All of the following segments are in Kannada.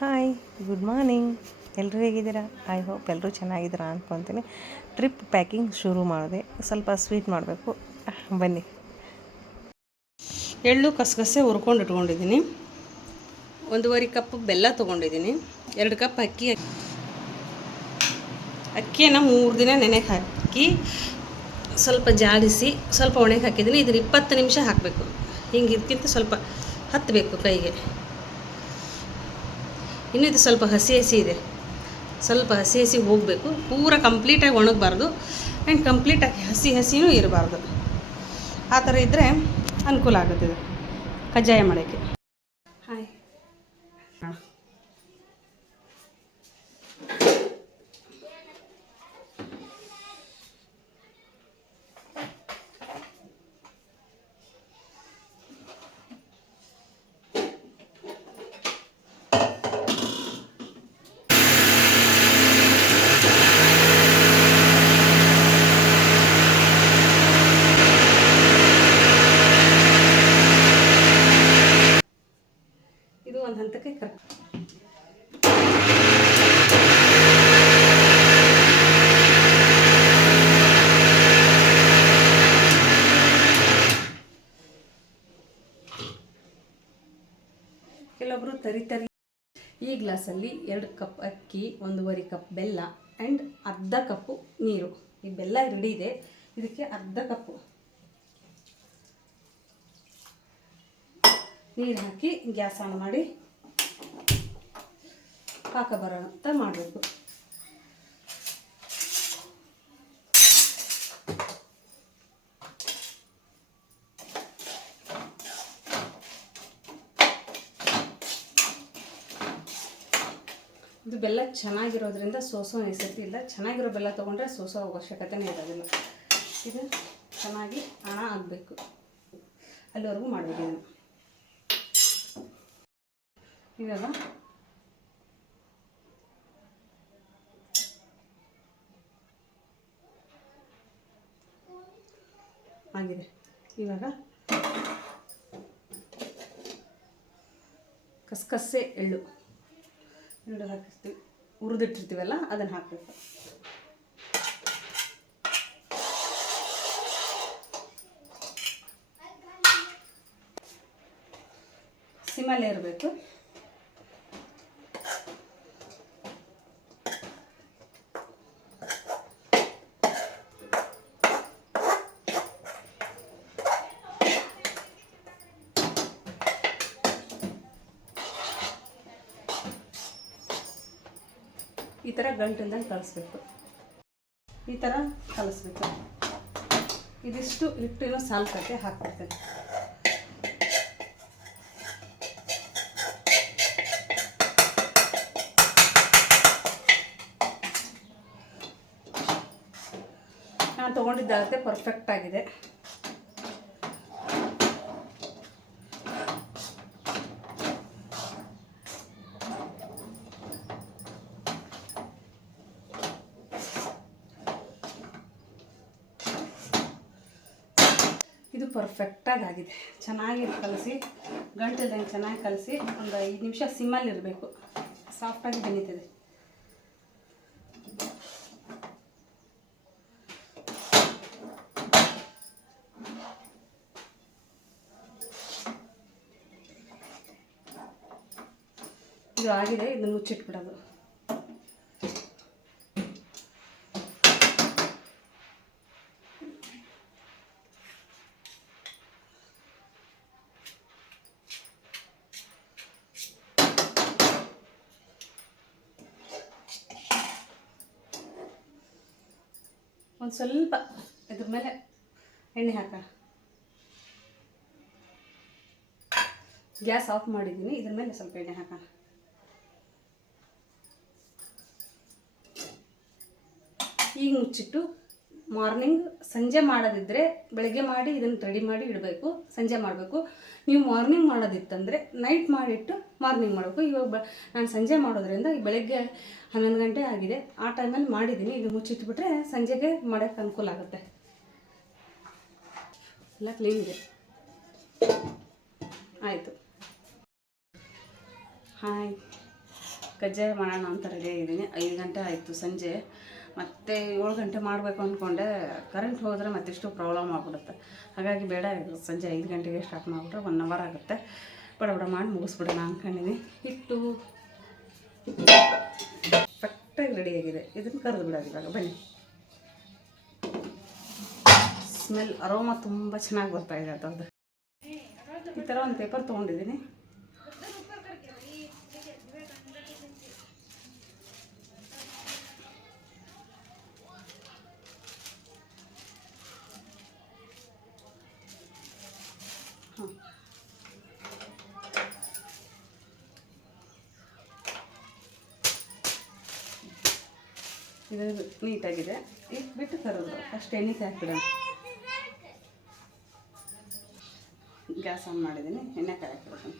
Hi, good morning. ಎಲ್ಲರೂ ಹೇಗಿದ್ದೀರಾ? ಐ ಹೋಪ್ ಎಲ್ಲರೂ ಚೆನ್ನಾಗಿದ್ದೀರಾ ಅಂದ್ಕೊತೀನಿ. ಟ್ರಿಪ್ ಪ್ಯಾಕಿಂಗ್ ಶುರು ಮಾಡಿದೆ. ಸ್ವಲ್ಪ ಸ್ವೀಟ್ ಮಾಡಬೇಕು, ಬನ್ನಿ. ಎಳ್ಳು ಕಸಗಸೆ ಹುರ್ಕೊಂಡು ಇಟ್ಕೊಂಡಿದ್ದೀನಿ. 1.5 ಕಪ್ ಬೆಲ್ಲ ತೊಗೊಂಡಿದ್ದೀನಿ. 2 ಕಪ್ ಅಕ್ಕಿಯನ್ನು 3 ದಿನ ನೆನೆಗೆ ಹಾಕಿ ಸ್ವಲ್ಪ ಜಾಡಿಸಿ ಸ್ವಲ್ಪ ಒಣಗಿ ಹಾಕಿದ್ದೀನಿ. ಇದನ್ನು 20 ನಿಮಿಷ ಹಾಕಬೇಕು. ಹಿಂಗೆ ಇದಕ್ಕಿಂತ ಸ್ವಲ್ಪ ಹತ್ತಬೇಕು ಕೈಗೆ. ಇನ್ನೂ ಇದು ಸ್ವಲ್ಪ ಹಸಿ ಇದೆ. ಸ್ವಲ್ಪ ಹಸಿ ಹೋಗಬೇಕು. ಪೂರ ಕಂಪ್ಲೀಟಾಗಿ ಒಣಗಬಾರ್ದು ಆ್ಯಂಡ್ ಕಂಪ್ಲೀಟಾಗಿ ಹಸಿನೂ ಇರಬಾರ್ದು. ಆ ಥರ ಇದ್ದರೆ ಅನುಕೂಲ ಆಗುತ್ತೆ ಇದು ಕಜ್ಜಾಯ ಮಾಡೋಕ್ಕೆ. ಹಾಯ್, ಇದು ಒಂದು ಹಂತಕ್ಕೆ ಕರೆಕ್ಟ್. ಕೆಲವೊಬ್ಬರು ತರಿ ಈ ಗ್ಲಾಸಲ್ಲಿ 2 ಕಪ್ ಅಕ್ಕಿ, 1.5 ಕಪ್ ಬೆಲ್ಲ ಆ್ಯಂಡ್ ಅರ್ಧ ಕಪ್ಪು ನೀರು. ಈ ಬೆಲ್ಲ ರೆಡಿ ಇದೆ. ಇದಕ್ಕೆ ಅರ್ಧ ಕಪ್ಪು ನೀರು ಹಾಕಿ ಗ್ಯಾಸ್ ಆನ್ ಮಾಡಿ ಪಾಕ ಬರೋಂತ ಮಾಡಬೇಕು. ಇದು ಬೆಲ್ಲ ಚೆನ್ನಾಗಿರೋದ್ರಿಂದ ಸೋಸೋ ನೆಸೆಸಿಟಿ ಇಲ್ಲ. ಚೆನ್ನಾಗಿರೋ ಬೆಲ್ಲ ತೊಗೊಂಡ್ರೆ ಸೋಸೋ ಅವಶ್ಯಕತೆನೇ ಇರೋದಿಲ್ಲ. ಇದು ಚೆನ್ನಾಗಿ ಹಣ ಆಗಬೇಕು, ಅಲ್ಲಿವರೆಗೂ ಮಾಡಬೇಕು. ಇವಾಗ ಆಗಿದೆ. ಇವಾಗ ಕಸಗಸೆ ಎಳ್ಳು ಹಾಕಿರ್ತೀವಿ, ಹುರಿದಿಟ್ಟಿರ್ತೀವಲ್ಲ ಅದನ್ನು ಹಾಕಬೇಕು. ಸಿಮ್ಮಲ್ಲೇ ಇರಬೇಕು. ಈ ಥರ ಗಂಟಿಲ್ದಂಗೆ ಕಲಿಸ್ಬೇಕು. ಈ ಥರ ಕಲಿಸ್ಬೇಕು. ಇದಿಷ್ಟು ಹಿಟ್ಟಿನ ಸಾಲ್ಕಟ್ಟೆ ಹಾಕ್ಬಿಡ್ತೇನೆ. ನಾನು ತೊಗೊಂಡಿದ್ದಾಗುತ್ತೆ ಪರ್ಫೆಕ್ಟ್ ಆಗಿದೆ. ಇದು ಪರ್ಫೆಕ್ಟಾಗಿ ಆಗಿದೆ. ಚೆನ್ನಾಗಿ ಕಲಸಿ, ಗಂಟೆಲ್ದಂಗೆ ಚೆನ್ನಾಗಿ ಕಲಸಿ ಒಂದು 5 ನಿಮಿಷ ಸಿಮ್ಮಲ್ಲಿ ಇರಬೇಕು. ಸಾಫ್ಟಾಗಿ ಬೆಳೀತದೆ. ಇದು ಆಗಿದೆ. ಇದನ್ನು ಮುಚ್ಚಿಟ್ಬಿಡೋದು. ಒಂದು ಸ್ವಲ್ಪ ಇದ್ರ ಮೇಲೆ ಎಣ್ಣೆ ಹಾಕ. ಗ್ಯಾಸ್ ಆಫ್ ಮಾಡಿದ್ದೀನಿ. ಇದ್ರ ಮೇಲೆ ಸ್ವಲ್ಪ ಎಣ್ಣೆ ಹಾಕೋಣ. ಈಗ ಮುಚ್ಚಿಟ್ಟು ಮಾರ್ನಿಂಗ್ ಸಂಜೆ ಮಾಡೋದಿದ್ದರೆ ಬೆಳಗ್ಗೆ ಮಾಡಿ ಇದನ್ನು ರೆಡಿ ಮಾಡಿ ಇಡಬೇಕು. ಸಂಜೆ ಮಾಡಬೇಕು. ನೀವು ಮಾರ್ನಿಂಗ್ ಮಾಡೋದಿತ್ತಂದರೆ ನೈಟ್ ಮಾಡಿಟ್ಟು ಮಾರ್ನಿಂಗ್ ಮಾಡಬೇಕು. ಇವಾಗ ನಾನು ಸಂಜೆ ಮಾಡೋದ್ರಿಂದ ಈ ಬೆಳಗ್ಗೆ 11 ಗಂಟೆ ಆಗಿದೆ. ಆ ಟೈಮಲ್ಲಿ ಮಾಡಿದ್ದೀನಿ. ಇದು ಮುಚ್ಚಿಟ್ಬಿಟ್ರೆ ಸಂಜೆಗೆ ಮಾಡೋಕ್ಕೆ ಅನುಕೂಲ ಆಗುತ್ತೆ. ಎಲ್ಲ ಕ್ಲೀನ್ ಇದೆ. ಆಯಿತು. ಹಾಯ್. ಕಜ್ಜಾಯ ಮಾಡೋಣ ಅಂತ ರೆಡಿ ಆಗಿದ್ದೀನಿ. 5 ಗಂಟೆ ಆಯಿತು ಸಂಜೆ. ಮತ್ತೆ 7 ಗಂಟೆ ಮಾಡಬೇಕು ಅಂದ್ಕೊಂಡೆ. ಕರೆಂಟ್ ಹೋದರೆ ಮತ್ತಿಷ್ಟು ಪ್ರಾಬ್ಲಮ್ ಆಗ್ಬಿಡುತ್ತೆ. ಹಾಗಾಗಿ ಬೇಡ, ಸಂಜೆ 5 ಗಂಟೆಗೆ ಸ್ಟಾರ್ಟ್ ಮಾಡಿಬಿಟ್ರೆ 1 ಅವರ್ ಆಗುತ್ತೆ. ಬಡ ಬಡ ಮಾಡಿ ಮುಗಿಸ್ಬಿಡೋಣ ಅಂದ್ಕೊಂಡಿದ್ದೀನಿ. ಹಿಟ್ಟು ಪರ್ಫೆಕ್ಟಾಗಿ ರೆಡಿಯಾಗಿದೆ. ಇದನ್ನು ಕರೆದು ಬಿಡೋದು ಇವಾಗ. ಬನ್ನಿ. ಸ್ಮೆಲ್ ಅರೋಮಾ ತುಂಬ ಚೆನ್ನಾಗಿ ಬರ್ತಾಯಿದೆ ಅದ್ರದ್ದು. ಈ ಥರ ಒಂದು ಪೇಪರ್ ತೊಗೊಂಡಿದ್ದೀನಿ. ಇದು ನೀಟಾಗಿದೆ. ಇಟ್ಬಿಟ್ಟು ಕರೋದು ಅಷ್ಟು ಎಣ್ಣೆ ಹಾಕ್ಬಿಡೋಣ. ಗ್ಯಾಸ್ ಆನ್ ಮಾಡಿದ್ದೀನಿ. ಎಣ್ಣೆ ಹಾಕ್ಬಿಡ್ತೀನಿ.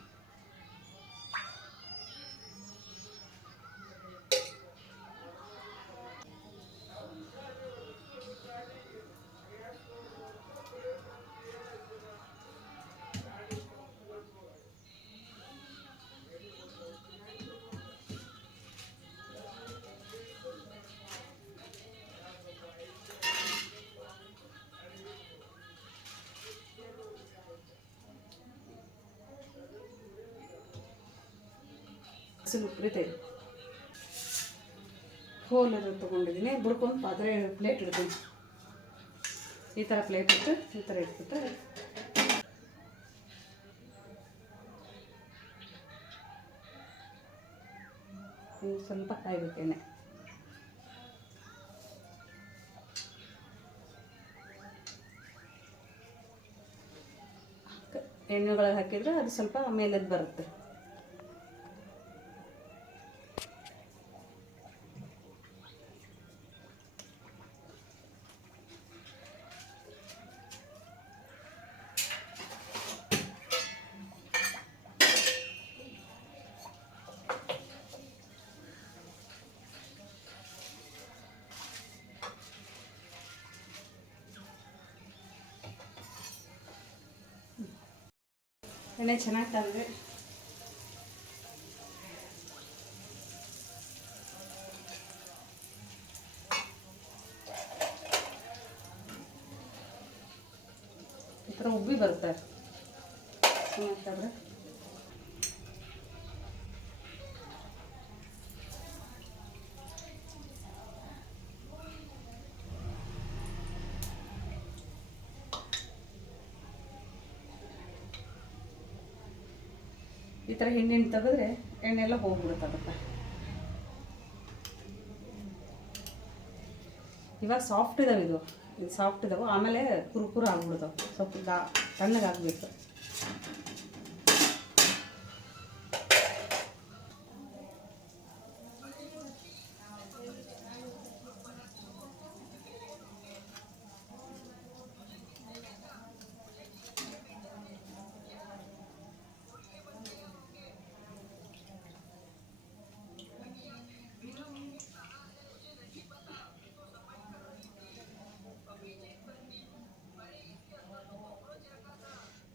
ಉಪ್ರಿತೆ ಹೋಲ್ ಅದನ್ನು ತೊಗೊಂಡಿದ್ದೀನಿ. ಬುಡ್ಕೊಂಡು ಪಾತ್ರೆ ಪ್ಲೇಟ್ ಇಡ್ತೀನಿ. ಈ ಥರ ಪ್ಲೇಟ್ ಇಟ್ಟು ಈ ಥರ ಇಟ್ಬಿಟ್ಟು ಸ್ವಲ್ಪ ಕಾಯ್ಬೇಕು ಎಣ್ಣೆ. ಎಣ್ಣೆಗಳಿಗೆ ಹಾಕಿದರೆ ಅದು ಸ್ವಲ್ಪ ಮೇಲೆದ್ದು ಬರುತ್ತೆ. ಎಣ್ಣೆ ಚೆನ್ನಾಗಿ ತಂದರೆ ಈ ಥರ ಉಬ್ಬಿ ಬರುತ್ತೆ. ಚೆನ್ನಾಗ್ತಂದ್ರೆ ಈ ಥರ ಹಿಂಡಿ ತೆಗೆದ್ರೆ ಎಣ್ಣೆ ಎಲ್ಲ ಹೋಗ್ಬಿಡುತ್ತೆ ಅದಕ್ಕೆ. ಇವಾಗ ಸಾಫ್ಟ್ ಇದಾವೆ. ಇದು ಸಾಫ್ಟ್ ಇದಾವೆ. ಆಮೇಲೆ ಕುರುಕುರು ಆಗ್ಬಿಡ್ತಾವೆ. ಸ್ವಲ್ಪ ತಣ್ಣಗಾಗಬೇಕು.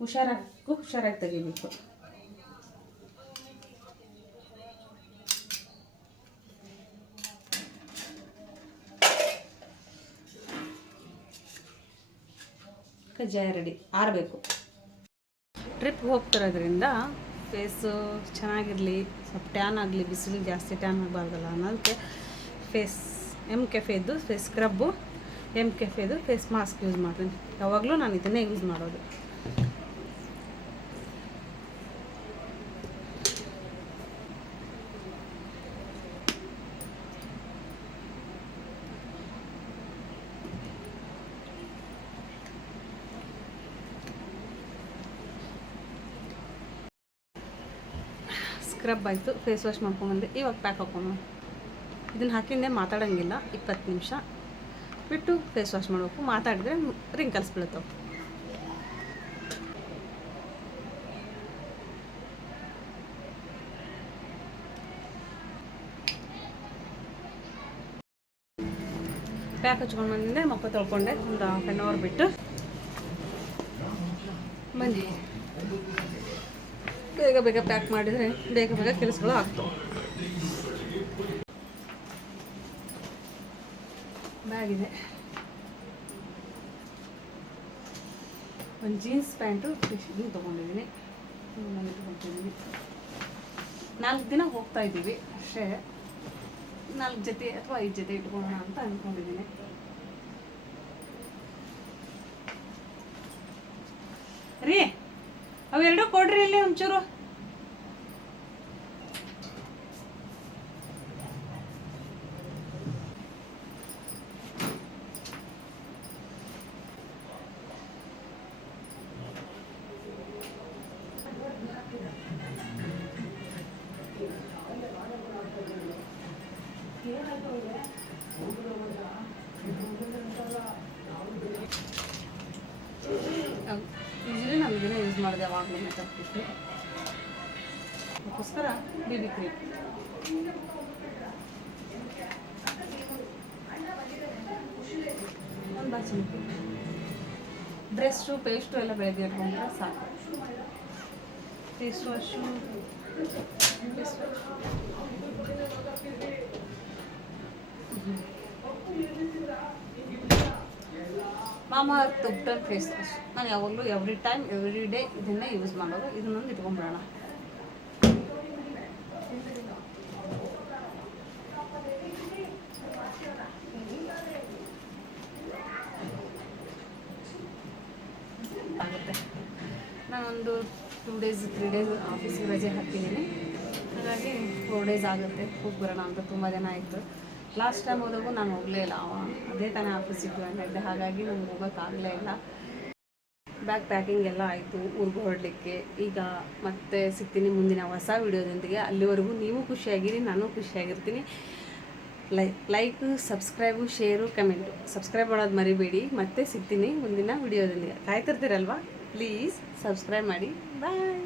ಹುಷಾರಾಗಿ ತೆಗಿಬೇಕು. ಕಜ್ಜಾಯ ರೆಡಿ. ಆರಬೇಕು. ಟ್ರಿಪ್ ಹೋಗ್ತಿರೋದ್ರಿಂದ ಫೇಸು ಚೆನ್ನಾಗಿರಲಿ, ಸ್ವಲ್ಪ ಟ್ಯಾನ್ ಆಗಲಿ, ಬಿಸಿಲು ಜಾಸ್ತಿ ಟ್ಯಾನ್ ಆಗಬಾರ್ದಲ್ಲ ಅನ್ನೋದಕ್ಕೆ ಎಮ್ ಕೆಫೆದು ಫೇಸ್ ಸ್ಕ್ರಬ್ಬು, ಎಮ್ ಕೆಫೆದು ಫೇಸ್ ಮಾಸ್ಕ್ ಯೂಸ್ ಮಾಡ್ತೀನಿ. ಯಾವಾಗಲೂ ನಾನು ಇದನ್ನೇ ಯೂಸ್ ಮಾಡೋದು. ಸ್ಕ್ರಬ್ ಆಯಿತು. ಫೇಸ್ ವಾಶ್ ಮಾಡ್ಕೊಂಬಂದೆ. ಇವಾಗ ಪ್ಯಾಕ್ ಹಾಕೊಂಡು ಇದನ್ನು ಹಾಕಿಂದೆ ಮಾತಾಡೋಂಗಿಲ್ಲ. 20 ನಿಮಿಷ ಬಿಟ್ಟು ಫೇಸ್ ವಾಶ್ ಮಾಡಬೇಕು. ಮಾತಾಡಿದ್ರೆ ರಿಂಕಲ್ಸ್ ಬೀಳ್ತಾವೆ. ಪ್ಯಾಕ್ ಹಚ್ಕೊಂಡು ಬಂದಿದ್ದೆ. ಮುಖ ತೊಳ್ಕೊಂಡೆ. ಒಂದು ಹಾಫ್ ಆನ್ ಅವರ್ ಬಿಟ್ಟು ಬನ್ನಿ. ಬೇಗ ಬೇಗ ಪ್ಯಾಕ್ ಮಾಡಿದರೆ ಬೇಗ ಬೇಗ ಕೆಲಸಗಳು ಆಗ್ತವೆ. ಬ್ಯಾಗ್ ಇದೆ, ಒಂದು ಜೀನ್ಸ್ ಪ್ಯಾಂಟು ಇದನ್ನು ತೊಗೊಂಡಿದ್ದೀನಿ, ಇಟ್ಕೊಳ್ತಿದ್ದೀನಿ. 4 ದಿನ ಹೋಗ್ತಾ ಇದ್ದೀವಿ ಅಷ್ಟೇ, 4 ಜೊತೆ ಅಥವಾ 5 ಜೊತೆ ಇಟ್ಕೊಳ್ಳೋಣ ಅಂತ ಅಂದ್ಕೊಂಡಿದ್ದೀನಿ. ರೀ ಅವೆರಡು ಕೊಡ್ರಿ ಇಲ್ಲಿ ಒಂಚೂರು. ಯೂಶಲಿ ನಾನು ಇದನ್ನೇ ಯೂಸ್ ಮಾಡಿದೆ ಯಾವಾಗಲೂ ಮೇಕಪ್ ಕಿಟ್ಟು, ಅದಕ್ಕೋಸ್ಕರ BB ಕ್ರೀಮ್. ಒಂದು ಬಾಚಣಿಕೆ, ಬ್ರಷ್ಟು ಪೇಸ್ಟು ಎಲ್ಲ ಬೆಳಗ್ಗೆ ಇಟ್ಕೊಂಡ್ರೆ ಸಾಕು. ಫೇಸ್ ವಾಶು, ಮಾಮಾ ಅರ್ತ್ ಉಪ್ಟನ್ ಫೇಸ್ ವಾಶ್. ನಾನು ಯಾವಾಗಲೂ ಎವ್ರಿ ಟೈಮ್ ಎವ್ರಿ ಡೇ ಇದನ್ನೇ ಯೂಸ್ ಮಾಡೋದು. ಇದನ್ನೊಂದು ಇಟ್ಕೊಂಡ್ಬಿಡೋಣ. ಆಗುತ್ತೆ. ನಾನೊಂದು 2 days 3 days ಆಫೀಸಿಗೆ ರಜೆ ಹಾಕಿದ್ದೀನಿ, ಹಾಗಾಗಿ 4 days ಆಗುತ್ತೆ ಹೋಗಿ ಬರೋಣ ಅಂತ. ತುಂಬ ದಿನ ಆಯಿತು. ಲಾಸ್ಟ್ ಟೈಮ್ ಹೋದಾಗೂ ನಾನು ಹೋಗಲೇ ಇಲ್ಲ, ಅದೇ ತಾನೇ ಆಫೀಸಿಗೆ ಜಾಯ್ನ್ ಆಗಿದ್ದೆ, ಹಾಗಾಗಿ ನನಗೆ ಹೋಗೋಕ್ಕಾಗಲೇ ಇಲ್ಲ. ಬ್ಯಾಗ್ ಪ್ಯಾಕಿಂಗ್ ಎಲ್ಲ ಆಯಿತು, ಊರಿಗೆ ಹೊರಡಲಿಕ್ಕೆ. ಈಗ ಮತ್ತೆ ಸಿಗ್ತೀನಿ ಮುಂದಿನ ಹೊಸ ವಿಡಿಯೋದೊಂದಿಗೆ. ಅಲ್ಲಿವರೆಗೂ ನೀವು ಖುಷಿಯಾಗಿರಿ, ನಾನು ಖುಷಿಯಾಗಿರ್ತೀನಿ. Like, subscribe, share, comment. Subscribe ಮಾಡೋದು ಮರಿಬೇಡಿ. ಮತ್ತೆ ಸಿಗ್ತೀನಿ ಮುಂದಿನ ವಿಡಿಯೋದೊಂದಿಗೆ. ಕಾಯ್ತಿರ್ತೀರಲ್ವಾ? ಪ್ಲೀಸ್ ಸಬ್ಸ್ಕ್ರೈಬ್ ಮಾಡಿ. ಬಾಯ್.